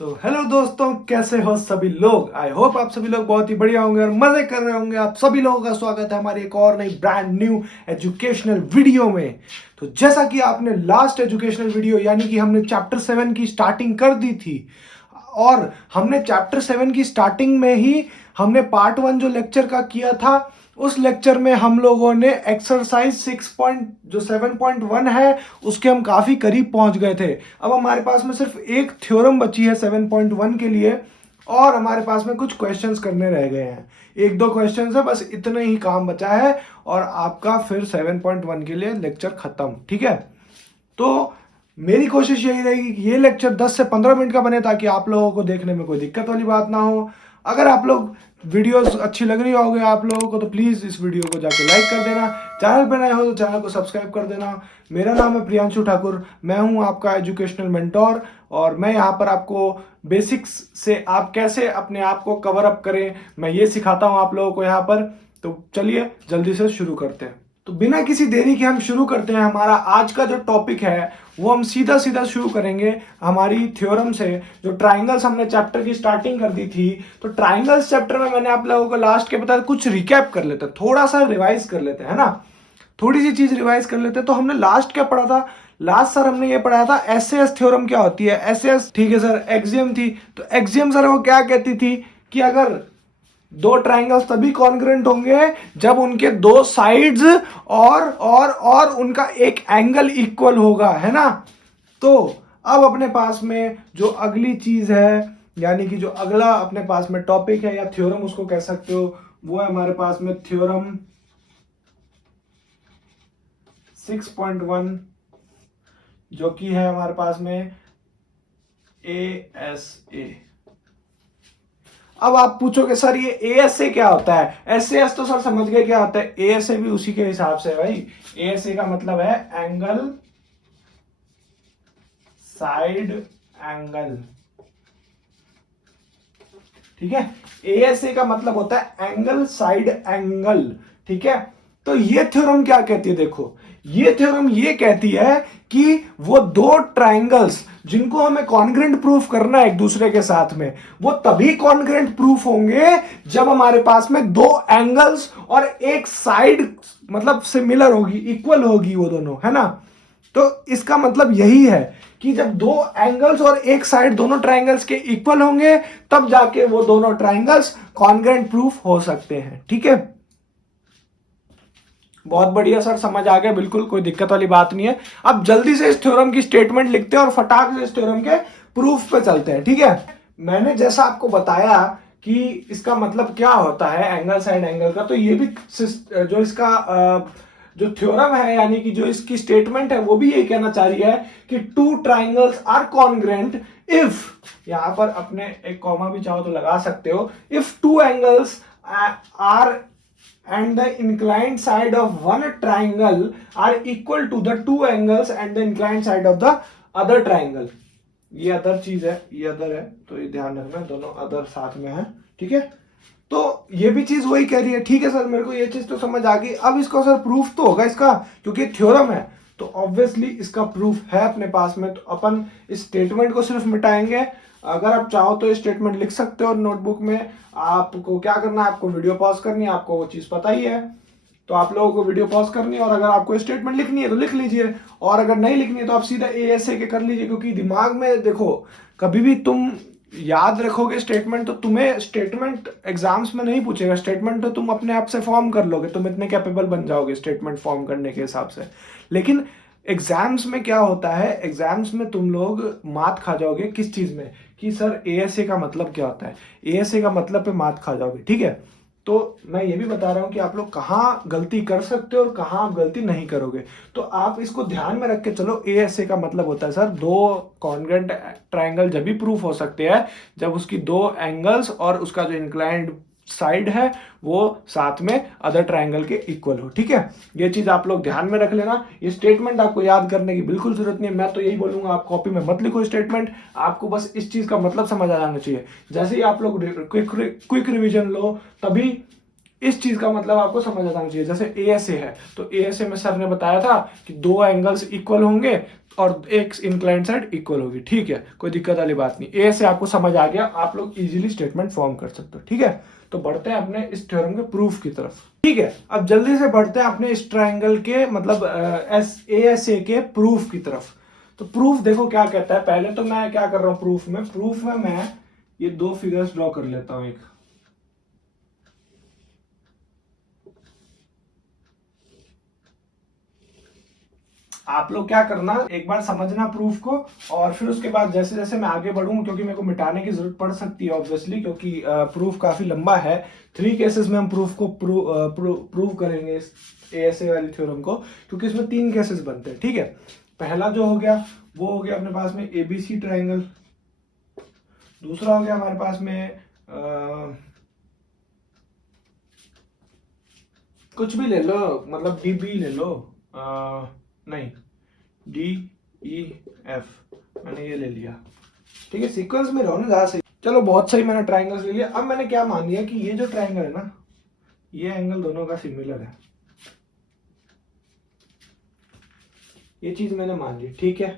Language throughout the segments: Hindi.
तो हेलो दोस्तों, कैसे हो सभी लोग। आई होप आप सभी लोग बहुत ही बढ़िया होंगे और मजे कर रहे होंगे। आप सभी लोगों का स्वागत है हमारी एक और नई ब्रांड न्यू एजुकेशनल वीडियो में। तो जैसा कि आपने लास्ट एजुकेशनल वीडियो यानी कि हमने चैप्टर 7 की स्टार्टिंग कर दी थी और हमने चैप्टर 7 की स्टार्टिंग में ही हमने पार्ट 1 जो लेक्चर का किया था, उस लेक्चर में हम लोगों ने एक्सरसाइज 7.1 है उसके हम काफी करीब पहुंच गए थे। अब हमारे पास में सिर्फ एक थ्योरम बची है 7.1 के लिए और हमारे पास में कुछ क्वेश्चंस करने रह गए हैं। एक दो क्वेश्चंस है, बस इतना ही काम बचा है और आपका फिर 7.1 के लिए लेक्चर खत्म। ठीक है, तो मेरी कोशिश यही रहेगी कि ये लेक्चर 10 से 15 मिनट का बने ताकि आप लोगों को देखने में कोई दिक्कत वाली बात ना हो। अगर आप लोग वीडियोस अच्छी लग रही होगी आप लोगों को तो प्लीज़ इस वीडियो को जाके लाइक कर देना। चैनल पर नए हो तो चैनल को सब्सक्राइब कर देना। मेरा नाम है प्रियांशु ठाकुर, मैं हूं आपका एजुकेशनल मेंटोर और मैं यहाँ पर आपको बेसिक्स से आप कैसे अपने आप को कवर अप करें मैं ये सिखाता हूँ आप लोगों को यहाँ पर। तो चलिए जल्दी से शुरू करते हैं। तो बिना किसी देरी के हम शुरू करते हैं। हमारा आज का जो टॉपिक है वो हम सीधा सीधा शुरू करेंगे हमारी थ्योरम से। जो ट्राइंगल्स हमने चैप्टर की स्टार्टिंग कर दी थी, तो ट्राइंगल्स चैप्टर में मैंने आप लोगों को लास्ट के बताया, कुछ रिकैप कर लेते हैं, थोड़ा सा रिवाइज कर लेते हैं, है ना। थोड़ी सी चीज रिवाइज कर लेते हैं। तो हमने लास्ट क्या पढ़ा था? लास्ट सर हमने ये पढ़ाया था एसएएस थ्योरम क्या होती है। एसएएस ठीक है सर, एक्सियम थी। तो एक्सियम सर वो क्या कहती थी कि अगर दो ट्राइंगल्स तभी कॉन्ग्रुएंट होंगे जब उनके दो साइड्स और उनका एक एंगल इक्वल होगा, है ना। तो अब अपने पास में जो अगली चीज है यानी कि जो अगला अपने पास में टॉपिक है या थ्योरम उसको कह सकते हो, वो है हमारे पास में थ्योरम 6.1 जो कि है हमारे पास में ASA। अब आप पूछोगे सर ये ASA क्या होता है? SAS तो सर समझ गए क्या होता है, ASA भी उसी के हिसाब से है भाई। ASA का मतलब है एंगल साइड एंगल, ठीक है। ASA का मतलब होता है एंगल साइड एंगल, ठीक है। तो ये थ्योरम क्या कहती है? देखो, ये थ्योरम ये कहती है कि वो दो ट्राइंगल्स जिनको हमें कॉन्ग्रुएंट प्रूफ करना है एक दूसरे के साथ में, वो तभी कॉन्ग्रुएंट प्रूफ होंगे जब हमारे पास में दो एंगल्स और एक साइड मतलब सिमिलर होगी, इक्वल होगी वो दोनों, है ना। तो इसका मतलब यही है कि जब दो एंगल्स और एक साइड दोनों ट्राइंगल्स के इक्वल होंगे तब जाके वो दोनों ट्राइंगल्स कॉन्ग्रुएंट प्रूफ हो सकते हैं, ठीक है। बहुत बढ़िया सर, समझ आ गया, बिल्कुल कोई दिक्कत वाली बात नहीं है। अब जल्दी से इस थ्योरम की स्टेटमेंट लिखते हैं और फटाक से इस थ्योरम के प्रूफ पे चलते हैं, ठीक है। मैंने जैसा आपको बताया कि इसका मतलब क्या होता है एंगल साइड एंगल का, तो ये भी जो इसका जो थ्योरम है यानी कि जो इसकी स्टेटमेंट है वो भी यही कहना चाह रही है कि two triangles are congruent if, यहां पर अपने एक कॉमा भी चाहो तो लगा सकते हो, if two angles are and the inclined side of one triangle are equal to the two angles and the inclined side of the other triangle। ये अदर चीज है, ये अदर है, तो ये ध्यान रखना, दोनों अदर साथ में है, ठीक है। तो ये भी चीज वही कह रही है, ठीक है सर, मेरे को ये चीज तो समझ आ गई। अब इसको सर प्रूफ तो होगा इसका, क्योंकि थ्योरम है तो ऑब्वियसली इसका प्रूफ है अपने पास में। तो अपन इस स्टेटमेंट को सिर्फ मिटाएंगे। अगर आप चाहो तो ये स्टेटमेंट लिख सकते हो नोटबुक में। आपको क्या करना है, आपको वीडियो पॉज करनी है, आपको वो चीज पता ही है। तो आप लोगों को वीडियो पॉज करनी है और अगर आपको स्टेटमेंट लिखनी है तो लिख लीजिए, और अगर नहीं लिखनी है तो आप सीधा ASA के कर लीजिए। क्योंकि दिमाग में देखो, कभी भी तुम याद रखोगे स्टेटमेंट तो तुम्हें स्टेटमेंट एग्जाम्स में नहीं पूछेगा। स्टेटमेंट तो तुम अपने आप से फॉर्म कर लोगे, तुम इतने कैपेबल बन जाओगे स्टेटमेंट फॉर्म करने के हिसाब से। लेकिन एग्जाम्स में क्या होता है, एग्जाम्स में तुम लोग मात खा जाओगे किस चीज में, कि सर ASA का मतलब क्या होता है, ASA का मतलब पे मात खा जाओगे, ठीक है। तो मैं ये भी बता रहा हूं कि आप लोग कहाँ गलती कर सकते हो और कहाँ आप गलती नहीं करोगे। तो आप इसको ध्यान में रख के चलो। ASA का मतलब होता है सर दो कॉन्ग्रुएंट ट्राइंगल जब भी प्रूफ हो सकते हैं जब उसकी दो एंगल्स और उसका जो इंक्लाइंड साइड है वो साथ में अदर ट्राइंगल के इक्वल हो, ठीक है। ये चीज आप लोग ध्यान में रख लेना। ये स्टेटमेंट आपको याद करने की बिल्कुल जरूरत नहीं है, मैं तो यही बोलूंगा आप कॉपी में मत लिखो स्टेटमेंट, आपको बस इस चीज का मतलब समझ आ जाना चाहिए। जैसे ही आप लोग क्विक रिवीजन लो तभी इस चीज का मतलब आपको समझ आना चाहिए। जैसे ASA है तो ASA में सर ने बताया था कि दो एंगल्स इक्वल होंगे और एक इंक्लाइंड साइड इक्वल होगी, ठीक है, कोई दिक्कत वाली बात नहीं। ASA आपको समझ आ गया, आप लोग इजीली स्टेटमेंट फॉर्म कर सकते हो, ठीक है। तो बढ़ते हैं अपने इस थ्योरम के प्रूफ की तरफ, ठीक है। अब जल्दी से बढ़ते हैं अपने इस ट्राइंगल के मतलब ASA के प्रूफ की तरफ। तो प्रूफ देखो क्या कहता है। पहले तो मैं क्या कर रहा हूं, प्रूफ में मैं ये दो फिगर्स ड्रॉ कर लेता हूं। एक आप लोग क्या करना, एक बार समझना प्रूफ को, और फिर उसके बाद जैसे जैसे मैं आगे बढ़ूं, क्योंकि मेरे को मिटाने की जरूरत पड़ सकती है ऑब्वियसली, क्योंकि प्रूफ काफी लंबा है। 3 केसेस में हम प्रूफ को प्रूव करेंगे इस ASA वाली थ्योरम को, क्योंकि इसमें 3 केसेस बनते हैं, ठीक है। पहला जो हो गया वो हो गया अपने पास में ABC ट्राइंगल। दूसरा हो गया हमारे पास में कुछ भी ले लो, मतलब DB ले लो, नहीं DEF, मैंने ये ले लिया, ठीक है। सीक्वेंस में रहो ना ज्यादा सही। चलो बहुत सही, मैंने ट्राइंगल्स ले लिया। अब मैंने क्या मान लिया कि ये जो ट्राइंगल है ना, ये एंगल दोनों का सिमिलर है, ये चीज मैंने मान ली, ठीक है।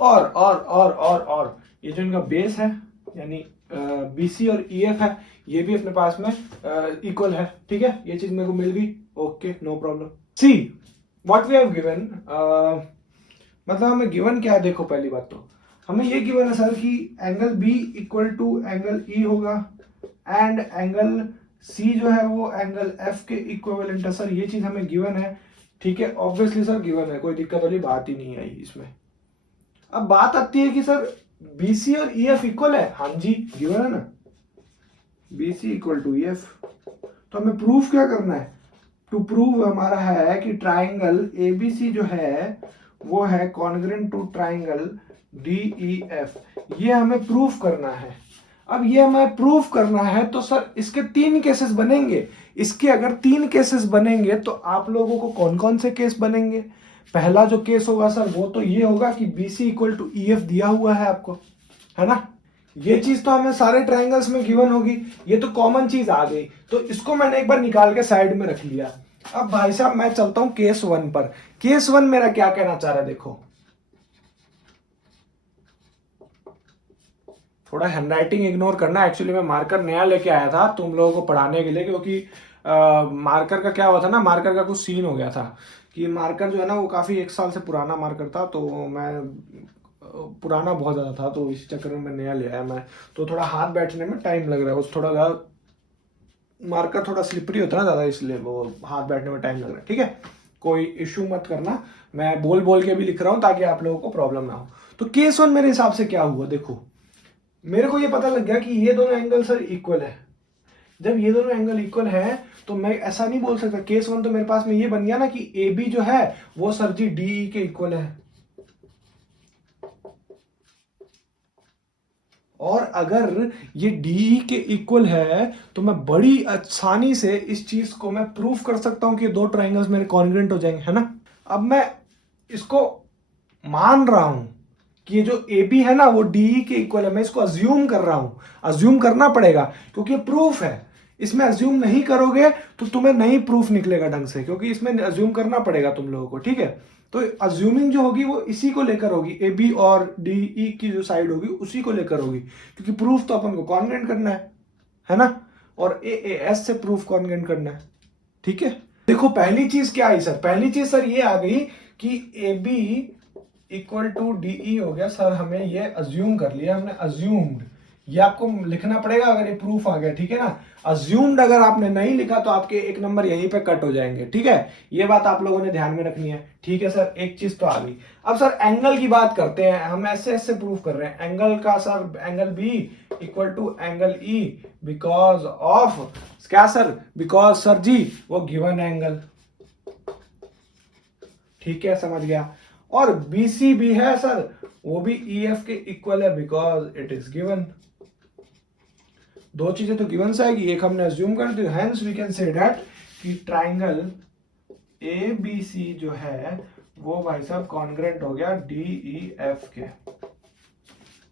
और ये जो इनका बेस है यानी BC और EF है, ये भी अपने पास में इक्वल है, ठीक है। ये चीज मेरे को मिल गई, okay, no problem. See what we have given, मतलब हमें गिवन क्या है, देखो पहली बात तो हमें ये गिवन है सर कि angle B equal to angle E होगा एंड एंगल C जो है वो एंगल F के इक्विवेलेंट है। सर ये चीज हमें गिवन है, ठीक है, ऑब्वियसली सर गिवन है, कोई दिक्कत वाली बात ही नहीं आई इसमें। अब बात आती है कि सर BC और EF इक्वल है, हाँ जी गिवन है ना, BC इक्वल टू EF। तो हमें प्रूफ क्या करना है, टू प्रूव हमारा है कि ट्राइंगल ABC जो है वो है कॉन्ग्रुएंट टू ट्राइंगल DEF, ये हमें प्रूफ करना है। अब ये हमें प्रूफ करना है तो सर इसके 3 केसेस बनेंगे। इसके अगर 3 केसेस बनेंगे तो आप लोगों को कौन कौन से केस बनेंगे। पहला जो केस होगा सर वो तो ये होगा कि BC इक्वल टू EF दिया हुआ है आपको, है ना। ये चीज तो हमें सारे ट्राइंगल्स में गिवन होगी, ये तो कॉमन चीज आ गई, तो इसको मैंने एक बार निकाल के साइड में रख लिया। अब भाई साहब मैं चलता हूं केस 1 पर। केस 1 मेरा क्या कहना चाह रहा है, देखो थोड़ा हैंडराइटिंग इग्नोर करना, एक्चुअली मैं मार्कर नया लेके आया था तुम लोगों को पढ़ाने के लिए, क्योंकि मार्कर का क्या हुआ था ना, मार्कर का कुछ सीन हो गया था कि मार्कर जो है ना वो काफी 1 साल से पुराना मार्कर था, तो मैं पुराना बहुत ज्यादा था, तो इसी चक्कर में मैं नया ले आया मैं, तो थोड़ा हाथ बैठने में टाइम लग रहा है, उस थोड़ा ज्यादा मार्कर थोड़ा स्लिपरी होता है ना ज्यादा, इसलिए वो हाथ बैठने में टाइम लग रहा है, ठीक है। कोई इश्यू मत करना, मैं बोल बोल के भी लिख रहा हूं ताकि आप लोगों को प्रॉब्लम ना हो। तो केस 1 मेरे हिसाब से क्या हुआ, देखो मेरे को ये पता लग गया कि ये दोनों एंगल सर इक्वल है। जब ये दोनों एंगल इक्वल है तो मैं ऐसा नहीं बोल सकता, केस 1 तो मेरे पास में ये बन गया ना कि AB जो है वो सर जी DE के इक्वल है, और अगर ये DE के इक्वल है तो मैं बड़ी आसानी से इस चीज को मैं प्रूफ कर सकता हूं कि दो ट्राइंगल्स मेरे कॉन्ग्रुएंट हो जाएंगे, है ना। अब मैं इसको मान रहा हूं कि ये जो AB है ना वो DE के इक्वल है, मैं इसको अज्यूम कर रहा हूं, अज्यूम करना पड़ेगा क्योंकि ये प्रूफ है। इसमें अज्यूम नहीं करोगे तो तुम्हें नहीं प्रूफ निकलेगा ढंग से, क्योंकि इसमें अज्यूम करना पड़ेगा तुम लोगों को, ठीक है। तो अज्यूमिंग जो होगी वो इसी को लेकर होगी, AB और DE की जो साइड होगी उसी को लेकर होगी, क्योंकि प्रूफ तो अपन को कॉन्ग्रुएंट करना है ना, और AAS से प्रूफ कॉन्ग्रुएंट करना है, ठीक है। देखो पहली चीज क्या आई सर, पहली चीज सर ये आ गई कि AB इक्वल टू DE हो गया सर, हमें ये अज्यूम कर लिया हमने, अज्यूम्ड, ये आपको लिखना पड़ेगा अगर ये प्रूफ आ गया, ठीक है ना। अज्यूम्ड अगर आपने नहीं लिखा तो आपके 1 नंबर यहीं पे कट हो जाएंगे, ठीक है। ये बात आप लोगों ने ध्यान में रखनी है, ठीक है सर। एक चीज तो आ गई। अब सर एंगल की बात करते हैं, हम ऐसे ऐसे प्रूफ कर रहे हैं एंगल का sir, angle B equal to angle E because of क्या सर, बिकॉज सर जी वो गिवन एंगल, ठीक है, समझ गया। और BC भी है सर, वो भी EF के इक्वल है बिकॉज इट इज गिवन। दो चीजें तो गिवन से आएगी, एक हमने अज्यूम कर दी, hence we can say that कि ट्राइंगल ABC जो है वो भाई साहब कॉन्ग्रुएंट हो गया DEF के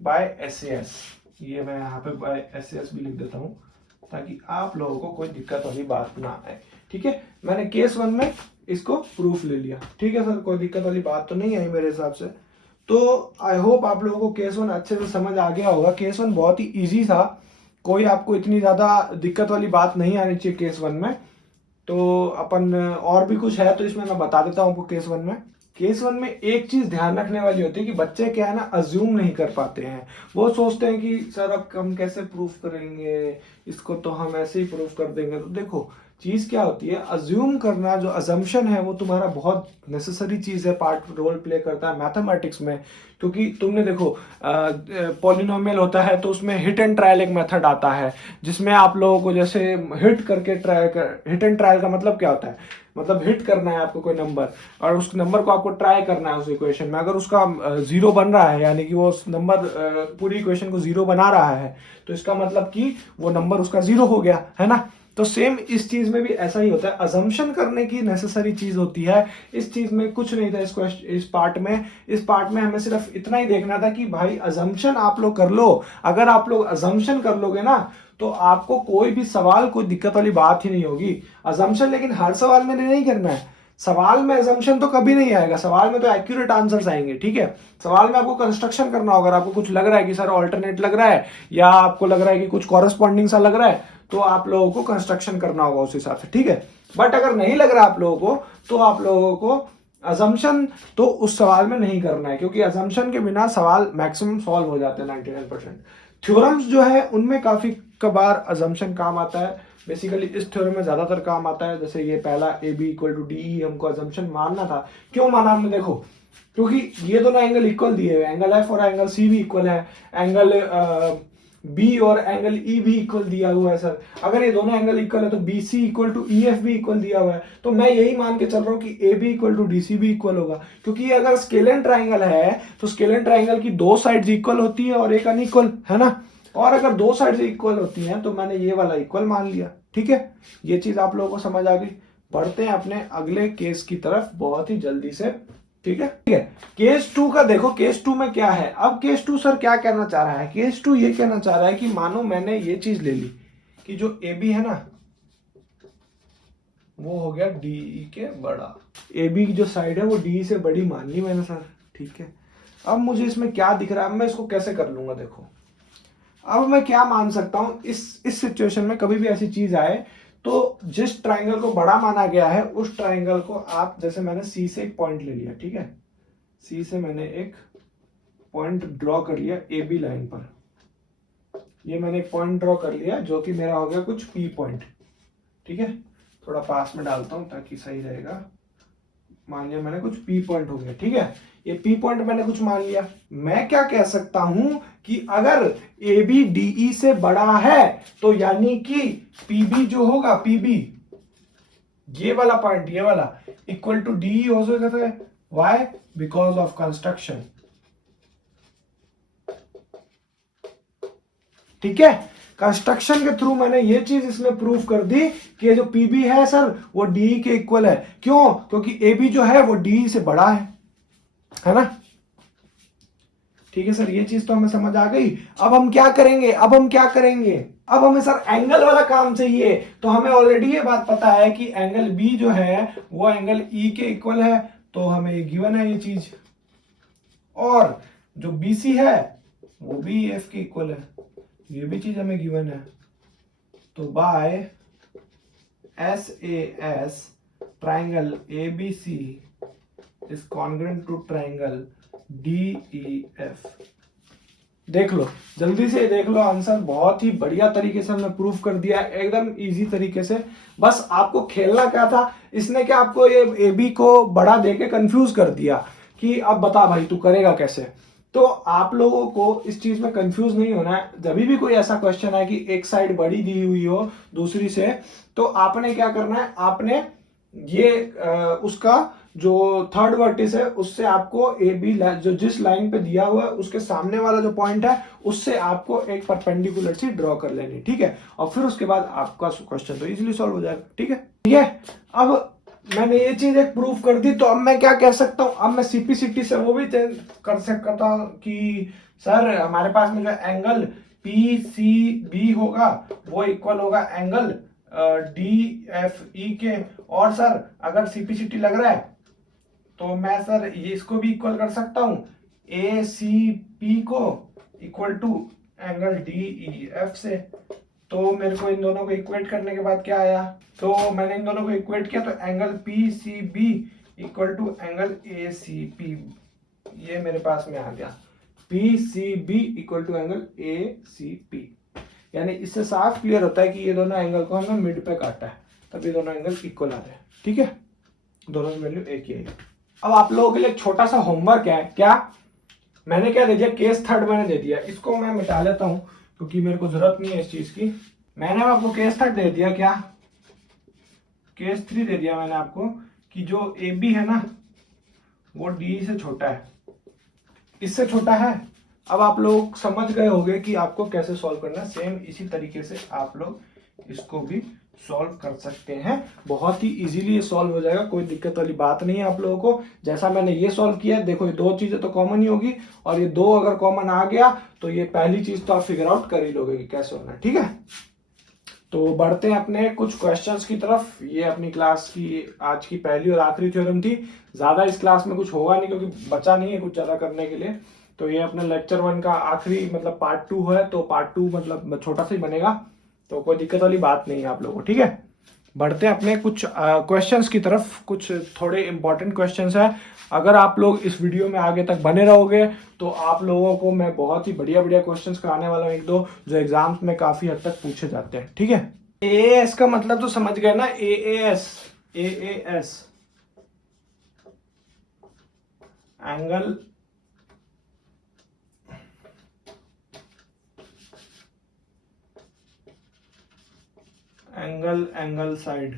बाय SAS। ये मैं यहाँ पे बाय SAS भी लिख देता हूं ताकि आप लोगों को कोई दिक्कत वाली बात ना आए। ठीक है, मैंने केस 1 में इसको प्रूफ ले लिया। ठीक है सर, कोई दिक्कत वाली बात तो नहीं आई मेरे हिसाब से। तो आई होप आप लोगों को केस 1 अच्छे से समझ आ गया होगा। केस 1 बहुत ही ईजी था, कोई आपको इतनी ज़्यादा दिक्कत वाली बात नहीं आनी चाहिए केस 1 में। तो अपन और भी कुछ है तो इसमें मैं बता देता हूँ आपको। केस वन में एक चीज ध्यान रखने वाली होती है कि बच्चे क्या है ना, अज्यूम नहीं कर पाते हैं। वो सोचते हैं कि सर अब हम कैसे प्रूफ करेंगे, इसको तो हम ऐसे ही प्रूफ कर देंगे। तो देखो चीज क्या होती है, अज्यूम करना, जो अजम्पशन है वो तुम्हारा बहुत नेसेसरी चीज है, पार्ट रोल प्ले करता है मैथमेटिक्स में। क्योंकि तुमने देखो पॉलिनोमियल होता है तो उसमें हिट एंड ट्रायल एक मेथड आता है, जिसमें आप लोगों को जैसे हिट एंड ट्रायल का मतलब क्या होता है, मतलब हिट करना है आपको कोई नंबर और उस नंबर को आपको ट्राई करना है उस इक्वेशन में। अगर उसका जीरो बन रहा है, यानी कि वो उस नंबर पूरी इक्वेशन को जीरो बना रहा है, तो इसका मतलब कि वो नंबर उसका जीरो हो गया, है ना। तो सेम इस चीज में भी ऐसा ही होता है, अजम्पशन करने की नेसेसरी चीज होती है। इस चीज में कुछ नहीं था इस पार्ट में हमें सिर्फ इतना ही देखना था कि भाई अजम्पशन आप लोग कर लो। अगर आप लोग अजम्पशन कर लोगे ना तो आपको कोई भी सवाल कोई दिक्कत वाली बात ही नहीं होगी। अजम्पशन लेकिन हर सवाल में नहीं करना है। सवाल में अजम्पशन तो कभी नहीं आएगा, सवाल में तो एक्यूरेट आंसर्स आएंगे। ठीक है, सवाल में आपको कंस्ट्रक्शन करना होगा। आपको कुछ लग रहा है कि सर ऑल्टरनेट लग रहा है, या आपको लग रहा है कि कुछ कॉरेस्पॉन्डिंग सा लग रहा है, तो आप लोगों को कंस्ट्रक्शन करना होगा उस हिसाब से। ठीक है, बट अगर नहीं लग रहा आप लोगों को, तो आप लोगों को अजम्पशन तो उस सवाल में नहीं करना है, क्योंकि अजम्पशन के बिना सवाल मैक्सिमम सॉल्व हो जाते हैं 99%। थ्योरम्स जो है उनमें काफी बार अजम्पशन काम आता है। बेसिकली इस थ्योरम में ज्यादातर काम आता है। जैसे ये पहला A B equal to D, हमको अजम्पशन मानना था। क्यों माना हमने, देखो क्योंकि ये दोनों एंगल इक्वल दिए हुए, एंगल एफ और एंगल सी भी इक्वल है, एंगल बी और एंगल ई भी इक्वल दिया हुआ है। सर अगर ये दोनों एंगल इक्वल है तो B C equal to E F भी इक्वल दिया हुआ है। तो मैं यही मान के चल रहा हूँ कि A B equal to D C भी इक्वल होगा, क्योंकि अगर स्केलेन ट्राइंगल है तो स्केलेन ट्राइंगल की दो साइड्स इक्वल होती है और एक अनइक्वल, है ना। और अगर दो साइड्स इक्वल होती हैं तो मैंने ये वाला इक्वल मान लिया। ठीक है, ये चीज आप लोगों को समझ आ गई। बढ़ते हैं अपने अगले केस की तरफ बहुत ही जल्दी से। ठीक है, केस 2 का देखो, केस 2 में क्या है। अब केस 2 सर क्या कहना चाह रहा है, केस 2 ये कहना चाह रहा है कि मानो मैंने ये चीज ले ली कि जो ए बी है ना वो हो गया डी के बड़ा, ए बी की जो साइड है वो डी से बड़ी मान ली मैंने सर। ठीक है, अब मुझे इसमें क्या दिख रहा है, मैं इसको कैसे कर लूंगा। देखो अब मैं क्या मान सकता हूं, इस सिचुएशन में कभी भी ऐसी चीज आए तो जिस ट्राइंगल को बड़ा माना गया है उस ट्राइंगल को आप, जैसे मैंने सी से एक पॉइंट ले लिया। ठीक है, सी से मैंने एक पॉइंट ड्रॉ कर लिया ए बी लाइन पर। ये मैंने एक पॉइंट ड्रॉ कर लिया जो कि मेरा हो गया कुछ पी पॉइंट। ठीक है, थोड़ा पास में डालता हूं ताकि सही रहेगा। मान लिया मैंने कुछ पी पॉइंट हो गया। ठीक है, ये पी पॉइंट मैंने कुछ मान लिया। मैं क्या कह सकता हूं कि अगर ए बी डीई से बड़ा है तो यानी कि पीबी जो होगा, पीबी ये वाला पॉइंट, ये वाला इक्वल टू डीई हो सकता है। व्हाई? Because of construction. ठीक है, कंस्ट्रक्शन के थ्रू मैंने ये चीज इसमें प्रूफ कर दी कि ये जो पीबी है सर वो डीई के इक्वल है। क्यों? क्योंकि एबी जो है वो डीई से बड़ा है ना। ठीक है सर, ये चीज तो हमें समझ आ गई। अब हम क्या करेंगे, अब हमें सर एंगल वाला काम चाहिए। तो हमें ऑलरेडी ये बात पता है कि एंगल बी जो है वो एंगल ई के इक्वल है, तो हमें ये गिवन है ये चीज। और जो बीसी है वो भी एफ के इक्वल है, ये भी चीज हमें गिवन है। तो by S A S triangle A B C is congruent to triangle D E F. देख लो, जल्दी से देख लो आंसर। बहुत ही बढ़िया तरीके से हमने प्रूफ कर दिया, एकदम इजी तरीके से। बस आपको खेलना क्या था, इसने क्या आपको ये ए बी को बड़ा देके कंफ्यूज कर दिया कि अब बता भाई तू करेगा कैसे। तो आप लोगों को इस चीज में कंफ्यूज नहीं होना है। जब भी कोई ऐसा क्वेश्चन है कि एक साइड बड़ी दी हुई हो दूसरी से, तो आपने क्या करना है, आपने ये उसका जो थर्ड वर्टिस है उससे आपको ए बी जो जिस लाइन पे दिया हुआ है उसके सामने वाला जो पॉइंट है उससे आपको एक परपेंडिकुलर सी ड्रॉ कर लेनी। ठीक है, और फिर उसके बाद आपका क्वेश्चन तो इजीली सॉल्व हो जाएगा। ठीक है, अब मैंने ये चीज एक प्रूफ कर दी, तो अब मैं क्या कह सकता हूं, अब मैं सीपीसीटी से वो भी कर सकता था कि सर हमारे पास में जो एंगल पी सी बी होगा वो इक्वल होगा एंगल डी एफ ई के। और सर अगर सीपीसीटी लग रहा है तो मैं सर ये इसको भी इक्वल कर सकता हूं, ए सी पी को equal to angle D E F से। तो मेरे को इन दोनों को इक्वेट करने के बाद क्या आया, तो मैंने इन दोनों को इक्वेट किया तो angle P C B equal to angle A C P, ये मेरे पास में आ गया, P C B equal to angle A C P. यानी इससे साफ क्लियर होता है कि ये दोनों एंगल को हमने मिड पे काटा है, तब ये दोनों एंगल इक्वल आ रहे हैं। ठीक है, दोनों की वैल्यू एक ही है। अब आप लोगों के लिए एक छोटा सा होमवर्क है, क्या मैंने क्या दे दिया, केस थर्ड मैंने दे दिया, इसको मैं मिटा लेता हूं क्योंकि मेरे को जरूरत नहीं है इस चीज की। मैंने आपको केस थर्ड दे दिया, क्या केस थ्री दे दिया मैंने आपको कि जो ए बी है ना वो डी से छोटा है, इससे छोटा है। अब आप लोग समझ गए होंगे कि आपको कैसे सॉल्व करना है। सेम इसी तरीके से आप लोग इसको भी सॉल्व कर सकते हैं, बहुत ही इजीली ये सॉल्व हो जाएगा, कोई दिक्कत वाली बात नहीं है आप लोगों को। जैसा मैंने ये सॉल्व किया है, देखो ये दो चीजें तो कॉमन ही होगी, और ये दो अगर कॉमन आ गया तो ये पहली चीज तो आप फिगर आउट कर ही लोगे कि कैसे होना है। ठीक है, तो बढ़ते हैं अपने कुछ क्वेश्चंस की तरफ। ये अपनी क्लास की आज की पहली और आखिरी थ्योरम थी, ज्यादा इस क्लास में कुछ होगा नहीं क्योंकि बचा नहीं है कुछ ज्यादा करने के लिए। तो ये अपने लेक्चर 1 का आखिरी मतलब पार्ट 2 है, तो पार्ट 2 मतलब छोटा सा ही बनेगा, तो कोई दिक्कत वाली बात नहीं है आप लोगों को। ठीक है, बढ़ते हैं अपने कुछ क्वेश्चंस की तरफ। कुछ थोड़े इंपॉर्टेंट क्वेश्चंस हैं, अगर आप लोग इस वीडियो में आगे तक बने रहोगे तो आप लोगों को मैं बहुत ही बढ़िया बढ़िया क्वेश्चंस कराने वाला हूँ, एक दो जो एग्जाम्स में काफी हद तक पूछे जाते हैं। ठीक है, एएएस का मतलब तो समझ गए ना, AAS AAS angle angle side.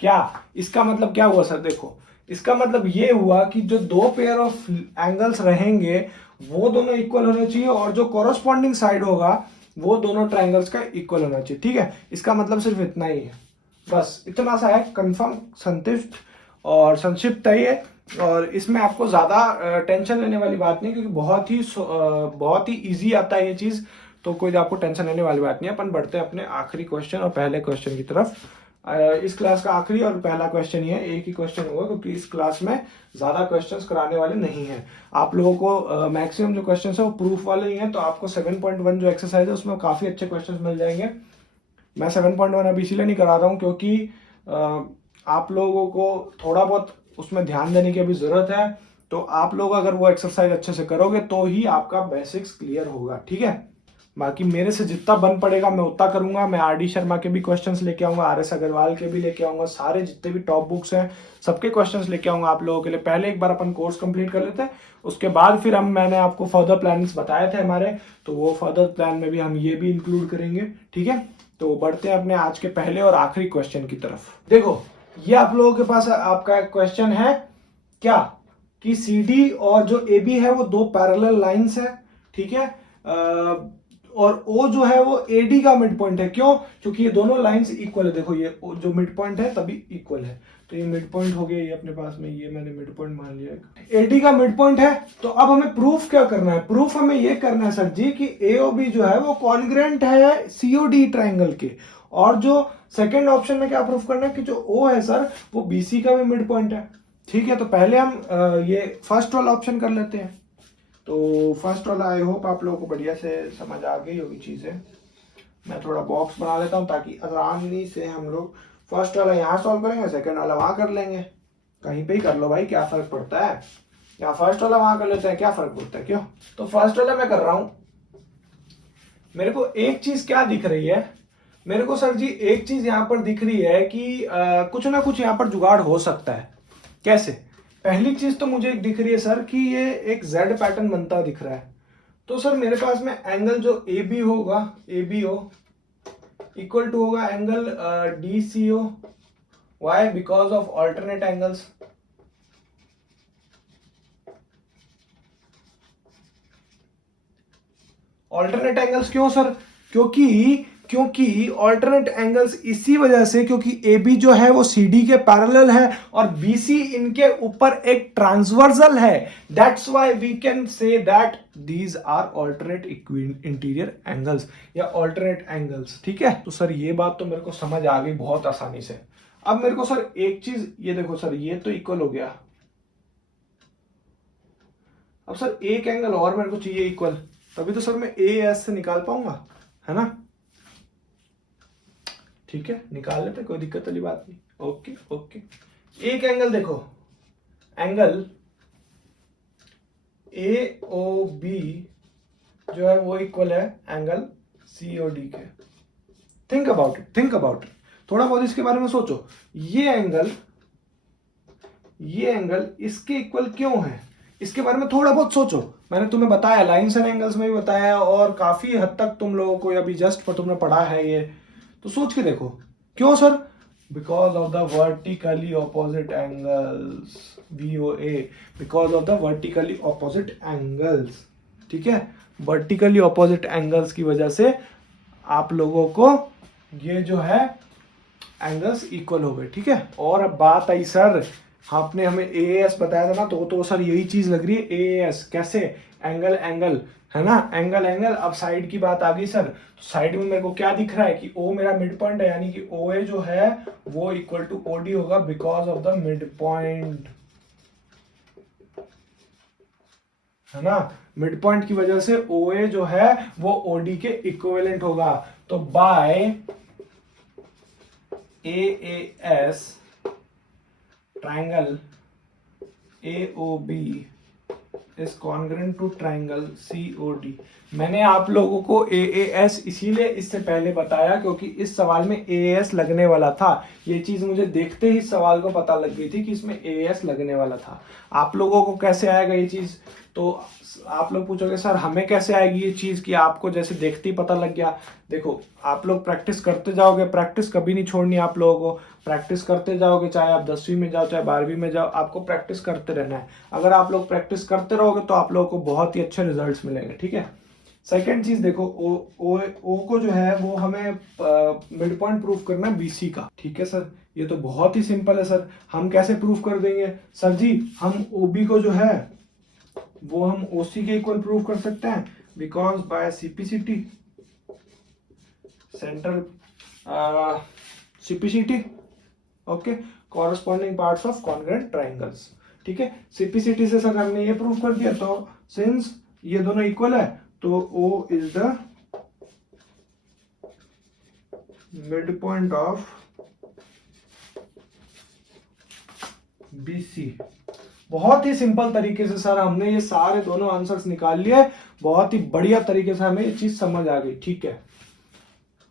क्या इसका मतलब क्या हुआ सर, देखो इसका मतलब ये हुआ कि जो दो पेयर ऑफ एंगल्स रहेंगे वो दोनों इक्वल होने चाहिए, और जो कॉरस्पॉन्डिंग साइड होगा वो दोनों ट्रायंगल्स का इक्वल होना चाहिए। ठीक है, इसका मतलब सिर्फ इतना ही है, बस इतना सा है, कंफर्म, संतुष्ट और संक्षिप्त है ये। और इसमें आपको ज्यादा टेंशन लेने वाली बात नहीं, क्योंकि बहुत ही इजी आता है ये चीज, तो कोई आपको टेंशन लेने वाली बात नहीं है। अपन बढ़ते हैं अपने आखिरी क्वेश्चन और पहले क्वेश्चन की तरफ। इस क्लास का आखिरी और पहला क्वेश्चन ही है, एक ही क्वेश्चन होगा क्योंकि इस क्लास में ज्यादा क्वेश्चंस कराने वाले नहीं हैं। आप लोगों को मैक्सिमम जो क्वेश्चंस है वो प्रूफ वाले ही हैं, तो आपको 7.1 जो एक्सरसाइज है उसमें काफी अच्छे क्वेश्चंस मिल जाएंगे। मैं 7.1 अभी इसीलिए नहीं करा रहा हूँ क्योंकि आप लोगों को थोड़ा बहुत उसमें ध्यान देने की अभी जरूरत है, तो आप लोग अगर वो एक्सरसाइज अच्छे से करोगे तो ही आपका बेसिक्स क्लियर होगा। ठीक है, बाकी मेरे से जितना बन पड़ेगा मैं उतना करूंगा। मैं आर डी शर्मा के भी क्वेश्चंस लेके आऊंगा, आर एस अग्रवाल के भी लेके आऊंगा, सारे जितने भी टॉप बुक्स हैं सबके क्वेश्चंस लेके आऊंगा आप लोगों के लिए। पहले एक बार अपन कोर्स कंप्लीट कर लेते हैं, उसके बाद फिर मैंने आपको फर्दर प्लानिंग्स बताए थे हमारे, तो वो फर्दर प्लान में भी हम ये भी इंक्लूड करेंगे। ठीक है, तो बढ़ते हैं अपने आज के पहले और आखिरी क्वेश्चन की तरफ। देखो ये आप लोगों के पास आपका क्वेश्चन है, क्या कि सी डी और जो ए बी है वो दो पैरेलल लाइंस है। ठीक है, और ओ जो है वो एडी का मिड पॉइंट है। क्यों, क्योंकि ये दोनों लाइंस इक्वल है। देखो ये जो मिड पॉइंट है तभी इक्वल है, तो ये मिड पॉइंट हो गया, ये अपने पास में ये मैंने मिड पॉइंट मान लिया, एडी का मिड पॉइंट है। तो अब हमें प्रूफ क्या करना है, प्रूफ हमें ये करना है सर जी कि एओबी जो है वो कॉन्ग्रुएंट है सीओडी ट्राइंगल के। और जो सेकेंड ऑप्शन में क्या प्रूफ करना है कि जो ओ है सर वो बीसी का भी मिड पॉइंट है। ठीक है, तो पहले हम ये फर्स्ट वाला ऑप्शन कर लेते हैं। तो फर्स्ट वाला आई होप आप लोगों को बढ़िया से समझ आ गई होगी चीजें। मैं थोड़ा बॉक्स बना लेता हूँ ताकि आसानी से हम लोग फर्स्ट वाला यहाँ सॉल्व करेंगे, सेकंड वाला वहां कर लेंगे, कहीं पे ही कर लो भाई, क्या फर्क पड़ता है, या फर्स्ट वाला वहां कर लेते हैं, क्या फर्क पड़ता है, क्यों। तो फर्स्ट वाला मैं कर रहा हूं। मेरे को एक चीज क्या दिख रही है, मेरे को सर जी एक चीज यहाँ पर दिख रही है कि कुछ ना कुछ यहाँ पर जुगाड़ हो सकता है। कैसे, पहली चीज तो मुझे दिख रही है सर कि ये एक जेड पैटर्न बनता दिख रहा है। तो सर मेरे पास में एंगल जो ए बी होगा, A B O equal to होगा angle D C O. Why, because of alternate angles. Alternate angles क्यों सर, क्योंकि क्योंकि ऑल्टरनेट एंगल्स इसी वजह से, क्योंकि ए बी जो है वो सी डी के पैरेलल है और बी सी इनके ऊपर एक ट्रांसवर्सल है। That's why we can say that these are alternate interior angles या ऑल्टरनेट एंगल्स। ठीक है, तो सर ये बात तो मेरे को समझ आ गई बहुत आसानी से। अब मेरे को सर एक चीज ये देखो सर, ये तो इक्वल हो गया। अब सर एक एंगल और मेरे को चाहिए इक्वल, तभी तो सर मैं ए एस से निकाल पाऊंगा, है ना। ठीक है, निकाल लेते, कोई दिक्कत वाली बात नहीं। ओके ओके, एक एंगल देखो, एंगल ए ओ बी जो है वो इक्वल है एंगल सी ओ डी के। Think about it, think about it, थोड़ा बहुत इसके बारे में सोचो। ये एंगल इसके इक्वल क्यों है, इसके बारे में थोड़ा बहुत सोचो। मैंने तुम्हें बताया, लाइंस एंड एंगल्स में भी बताया और काफी हद तक तुम लोगों को अभी जस्ट पर तुमने पढ़ा है ये, तो सोच के देखो क्यों sir. Because of the vertically opposite angles, VOA, because of the vertically opposite angles. ठीक है, वर्टिकली ऑपोजिट एंगल्स की वजह से आप लोगों को ये जो है एंगल्स इक्वल हो गए। ठीक है, और अब बात आई सर, आपने हमें AAS बताया था ना, तो सर यही चीज लग रही है AAS कैसे, एंगल एंगल, है ना, एंगल एंगल। अब साइड की बात आ गई सर, तो साइड में मेरे को क्या दिख रहा है कि O मेरा मिड पॉइंट है, यानी कि OA जो है वो इक्वल टू OD होगा because of the mid point, है ना। मिड पॉइंट की वजह से OA जो है वो OD के इक्विवेलेंट होगा। तो bye AAS triangle AOB is congruent to triangle COD। मैंने आप लोगों को AAS इसीलिए इससे पहले बताया क्योंकि इस सवाल में AAS लगने वाला था। ये चीज मुझे देखते ही सवाल को पता लग गई थी कि इसमें AAS लगने वाला था। आप लोगों को कैसे आएगा ये चीज, तो आप लोग पूछोगे सर हमें कैसे आएगी ये चीज कि आपको जैसे देखते ही पता लग गया। देखो, आप लोग प्रैक्टिस करते जाओगे, प्रैक्टिस कभी नहीं छोड़नी आप लोगों को, प्रैक्टिस करते जाओगे, चाहे आप 10वीं में जाओ चाहे 12वीं में जाओ, आपको प्रैक्टिस करते रहना है। अगर आप लोग प्रैक्टिस करते रहोगे तो आप लोगों को बहुत ही अच्छे रिजल्ट्स मिलेंगे। ठीक है, सेकेंड चीज देखो, ओ को जो है वो हमें मिड पॉइंट प्रूफ करना है BC का। ठीक है सर, ये तो बहुत ही सिंपल है सर। हम कैसे प्रूफ कर देंगे सर जी, हम OB को जो है वो हम OC के इक्वल प्रूव कर सकते हैं because by CPCT, central CPCT, okay, corresponding parts of congruent triangles. ठीक है, CPCT से सर हमने ये प्रूव कर दिया, तो सिंस ये दोनों इक्वल है तो O is the mid point of BC। बहुत ही सिंपल तरीके से सर हमने ये सारे दोनों आंसर्स निकाल लिए, बहुत ही बढ़िया तरीके से हमें ये चीज समझ आ गई। ठीक है,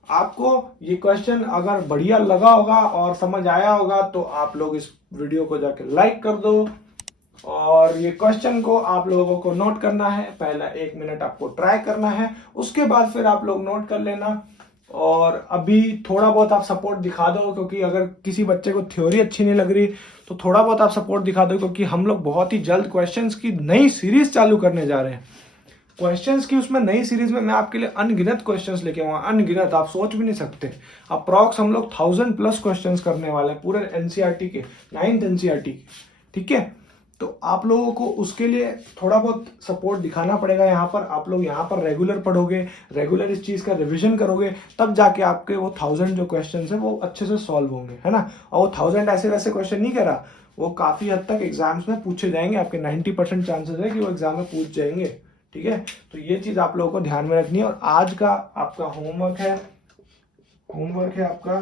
आपको ये क्वेश्चन अगर बढ़िया लगा होगा और समझ आया होगा तो आप लोग इस वीडियो को जाके लाइक कर दो, और ये क्वेश्चन को आप लोगों को नोट करना है, पहला 1 मिनट आपको ट्राई करना है, उसके बाद फिर आप लोग नोट कर लेना। और अभी थोड़ा बहुत आप सपोर्ट दिखा दो, क्योंकि अगर किसी बच्चे को थ्योरी अच्छी नहीं लग रही तो थोड़ा बहुत आप सपोर्ट दिखा दो, क्योंकि हम लोग बहुत ही जल्द क्वेश्चंस की नई सीरीज चालू करने जा रहे हैं। क्वेश्चंस की उसमें नई सीरीज में मैं आपके लिए अनगिनत क्वेश्चंस लेके आऊंगा, अनगिनत, आप सोच भी नहीं सकते। अप्रॉक्स हम लोग 1000+ क्वेश्चंस करने वाले हैं पूरे NCERT के, 9th NCERT के। ठीक है, तो आप लोगों को उसके लिए थोड़ा बहुत सपोर्ट दिखाना पड़ेगा। यहाँ पर आप लोग यहाँ पर रेगुलर पढ़ोगे, रेगुलर इस चीज का रिवीजन करोगे, तब जाके आपके वो 1000 जो क्वेश्चंस है वो अच्छे से सॉल्व होंगे, है ना। और वो 1000 ऐसे वैसे क्वेश्चन नहीं कह रहा, वो काफी हद तक एग्जाम्स में पूछे जाएंगे, आपके 90% चांसेस है कि वो एग्जाम में पूछ जाएंगे। ठीक है, तो ये चीज आप लोगों को ध्यान में रखनी है। और आज का आपका होमवर्क है आपका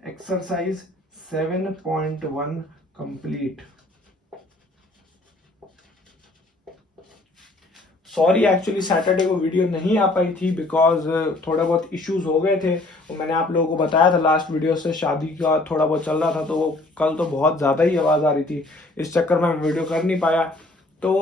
exercise 7.1 complete. Sorry, actually Saturday को वीडियो नहीं आ पाई थी बिकॉज थोड़ा बहुत इश्यूज हो गए थे। तो मैंने आप लोगों को बताया था लास्ट वीडियो से, शादी का थोड़ा बहुत चल रहा था, तो कल तो बहुत ज़्यादा ही आवाज़ आ रही थी, इस चक्कर में वीडियो कर नहीं पाया। तो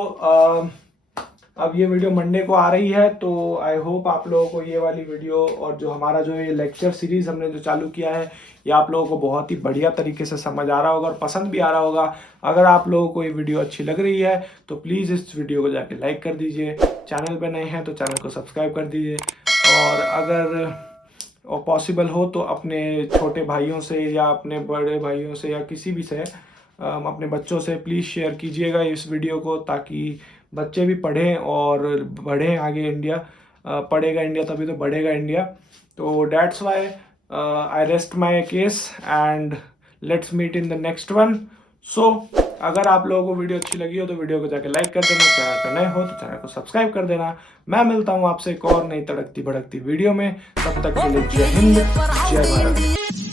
अब ये वीडियो मंडे को आ रही है, तो आई होप आप लोगों को ये वाली वीडियो और जो हमारा जो ये लेक्चर सीरीज हमने जो चालू किया है ये आप लोगों को बहुत ही बढ़िया तरीके से समझ आ रहा होगा और पसंद भी आ रहा होगा। अगर आप लोगों को ये वीडियो अच्छी लग रही है तो प्लीज़ इस वीडियो को जाके लाइक कर दीजिए, चैनल पे नए हैं तो चैनल को सब्सक्राइब कर दीजिए, और अगर और पॉसिबल हो तो अपने छोटे भाइयों से या अपने बड़े भाइयों से या किसी भी से अपने बच्चों से प्लीज़ शेयर कीजिएगा इस वीडियो को, ताकि बच्चे भी पढ़ें और बढ़ें आगे। इंडिया पढ़ेगा इंडिया तभी तो बढ़ेगा इंडिया। तो that's why I rest my case and let's meet in the next one. So अगर आप लोगों को वीडियो अच्छी लगी हो तो वीडियो को जाके लाइक कर देना, चैनल पर नए हो तो चैनल को सब्सक्राइब कर देना। मैं मिलता हूँ आपसे एक और नई तड़कती भड़कती वीडियो में, तब तक के लिए जय हिंद, जय भारत।